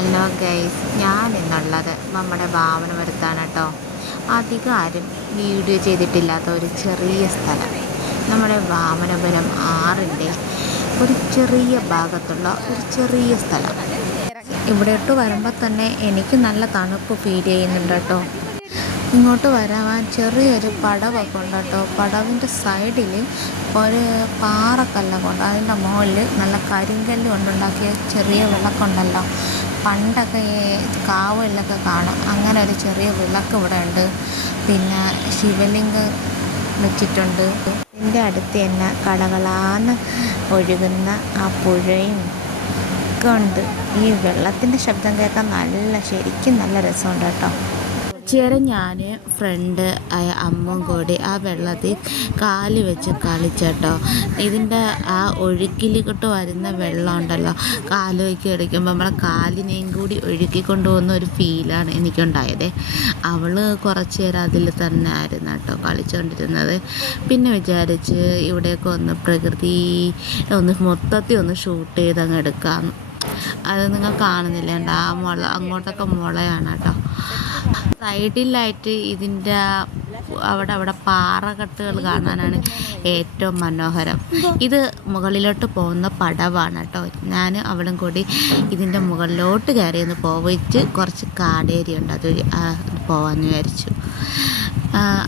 Hello guys, ഞാൻ ഇന്നുള്ളത് നമ്മുടെ വാമനപുരത്താണ് കേട്ടോ. അധികം ആരും വീഡിയോ ചെയ്തിട്ടില്ലാത്ത ഒരു ചെറിയ സ്ഥലം, നമ്മുടെ വാമനപുരം ആറിൻ്റെ ഒരു ചെറിയ ഭാഗത്തുള്ള ഒരു ചെറിയ സ്ഥലം. ഇവിടോട്ട് വരുമ്പോൾ തന്നെ എനിക്ക് നല്ല തണുപ്പ് ഫീൽ ചെയ്യുന്നുണ്ട് കേട്ടോ. ഇങ്ങോട്ട് വരാൻ ചെറിയൊരു പടവൊക്കെ ഉണ്ട് കേട്ടോ. പടവിൻ്റെ സൈഡിൽ ഒരു പാറക്കല്ലൊക്കെ ഉണ്ട്. അതിൻ്റെ മുകളിൽ നല്ല കരിങ്കല്ല് കൊണ്ടുണ്ടാക്കിയ ചെറിയ വിളക്കുണ്ടല്ലോ, പണ്ടൊക്കെ കാവുകളിലൊക്കെ കാണും. അങ്ങനെ ഒരു ചെറിയ വിളക്ക് ഇവിടെ ഉണ്ട്. പിന്നെ ശിവലിംഗം വെച്ചിട്ടുണ്ട്. ഇതിൻ്റെ അടുത്ത് തന്നെ കടകളാന്ന് ഒഴുകുന്ന ആ പുഴയും ഒക്കെ ഉണ്ട്. ഈ വെള്ളത്തിൻ്റെ ശബ്ദം കേൾക്കാൻ ശരിക്കും നല്ല രസമുണ്ട് കേട്ടോ. ഞാൻ ഫ്രണ്ട് ആയ അമ്മയും കൂടി ആ വെള്ളത്തിൽ കാല് വെച്ച് കളിച്ചേട്ടോ. ഇതിൻ്റെ ആ ഒഴുക്കിലിട്ട് വരുന്ന വെള്ളം ഉണ്ടല്ലോ, കാലൊക്കെ അടിക്കുമ്പോൾ നമ്മളെ കാലിനെയും കൂടി ഒഴുക്കിക്കൊണ്ട് പോകുന്ന ഒരു ഫീലാണ് എനിക്കുണ്ടായത്. അവൾ കുറച്ച് നേരം അതിൽ തന്നെ ആയിരുന്നു കേട്ടോ കളിച്ചുകൊണ്ടിരുന്നത്. പിന്നെ വിചാരിച്ച് ഇവിടെയൊക്കെ ഒന്ന് പ്രകൃതി മൊത്തത്തിൽ ഒന്ന് ഷൂട്ട് ചെയ്ത് അങ്ങ് എടുക്കാം. അത് നിങ്ങൾ കാണുന്നില്ലേണ്ട ആ മുള, അങ്ങോട്ടൊക്കെ മുളയാണ് കേട്ടോ. സൈഡിലായിട്ട് ഇതിൻ്റെ അവിടെ പാറക്കെട്ടുകൾ കാണാനാണ് ഏറ്റവും മനോഹരം. ഇത് മുകളിലോട്ട് പോകുന്ന പടവാണ് കേട്ടോ. ഞാൻ അവളും കൂടി ഇതിൻ്റെ മുകളിലോട്ട് കയറിയൊന്ന് പോയിട്ട് കുറച്ച് കാടേരിയുണ്ട്, അത് പോകാമെന്ന് വിചാരിച്ചു.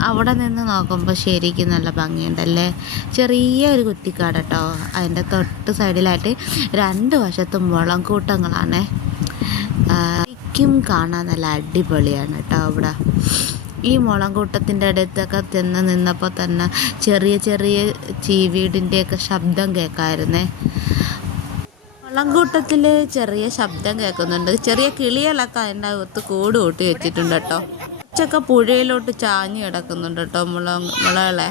അവിടെ നിന്ന് നോക്കുമ്പോൾ ശരിക്കും നല്ല ഭംഗിയുണ്ടല്ലേ. ചെറിയൊരു കുറ്റിക്കാട് കേട്ടോ. അതിൻ്റെ തൊട്ട് സൈഡിലായിട്ട് രണ്ട് വശത്തും മുളം കൂട്ടങ്ങളാണ്. ശരിക്കും കാണാൻ നല്ല അടിപൊളിയാണ് കേട്ടോ. അവിടെ ഈ മുളംകൂട്ടത്തിൻ്റെ അടുത്തൊക്കെ നിന്നപ്പോൾ തന്നെ ചെറിയ ചെറിയ ചീവീടിൻ്റെയൊക്കെ ശബ്ദം കേൾക്കാമായിരുന്നേ. മുളംകൂട്ടത്തിൽ ചെറിയ ശബ്ദം കേൾക്കുന്നുണ്ട്. ചെറിയ കിളികളൊക്കെ അതിൻ്റെ അകത്ത് കൂട് കൂട്ടി വെച്ചിട്ടുണ്ട് കേട്ടോ. കുറച്ചൊക്കെ പുഴയിലോട്ട് ചാഞ്ഞ് കിടക്കുന്നുണ്ട് കേട്ടോ മുളകളെ.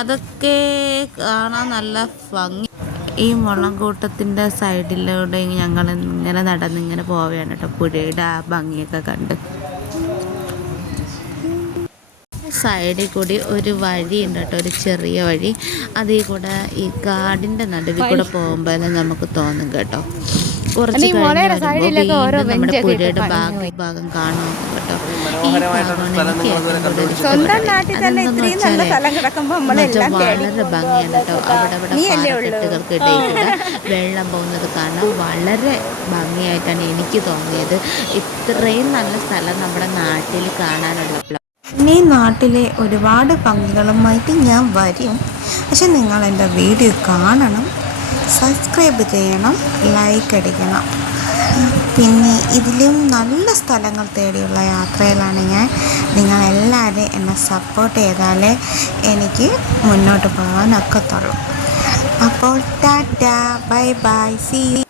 അതൊക്കെ കാണാൻ നല്ല ഭംഗി. ഈ മുളംകൂട്ടത്തിൻ്റെ സൈഡിലൂടെ ഞങ്ങൾ ഇങ്ങനെ നടന്നിങ്ങനെ പോവുകയാണ് കേട്ടോ, പുഴയുടെ ആ ഭംഗിയൊക്കെ കണ്ട്. സൈഡിൽ കൂടി ഒരു വഴിയുണ്ട് കേട്ടോ, ഒരു ചെറിയ വഴി. അതിൽ കൂടെ ഈ കാടിൻ്റെ നടുവിൽ കൂടെ പോകുമ്പോൾ നമുക്ക് തോന്നും കേട്ടോ. കുറച്ച് കഴിഞ്ഞ് നമ്മുടെ പുഴയുടെ ഭാഗം കാണാം കേട്ടോ. ഈ ഭാഗമാണ് എനിക്ക് വളരെ ഭംഗിയാണ് കേട്ടോ. അവിടെ പാറക്കെട്ടുകൾക്കിടയിൽ വെള്ളം പോകുന്നത് കാണാൻ വളരെ ഭംഗിയായിട്ടാണ് എനിക്ക് തോന്നിയത്. ഇത്രയും നല്ല സ്ഥലം നമ്മുടെ നാട്ടിൽ കാണാനുള്ള. ഈ നാട്ടിലെ ഒരുപാട് ഭംഗികളുമായിട്ട് ഞാൻ വരും. പക്ഷെ നിങ്ങൾ എൻ്റെ വീഡിയോ കാണണം, സബ്സ്ക്രൈബ് ചെയ്യണം, ലൈക്ക് അടിക്കണം. പിന്നെ ഇതിലും നല്ല സ്ഥലങ്ങൾ തേടിയുള്ള യാത്രയിലാണ് ഞാൻ. നിങ്ങളെല്ലാവരും എന്നെ സപ്പോർട്ട് ചെയ്താലേ എനിക്ക് മുന്നോട്ട് പോകാനൊക്കത്തുള്ളൂ. അപ്പോൾ tata, bye bye, see U.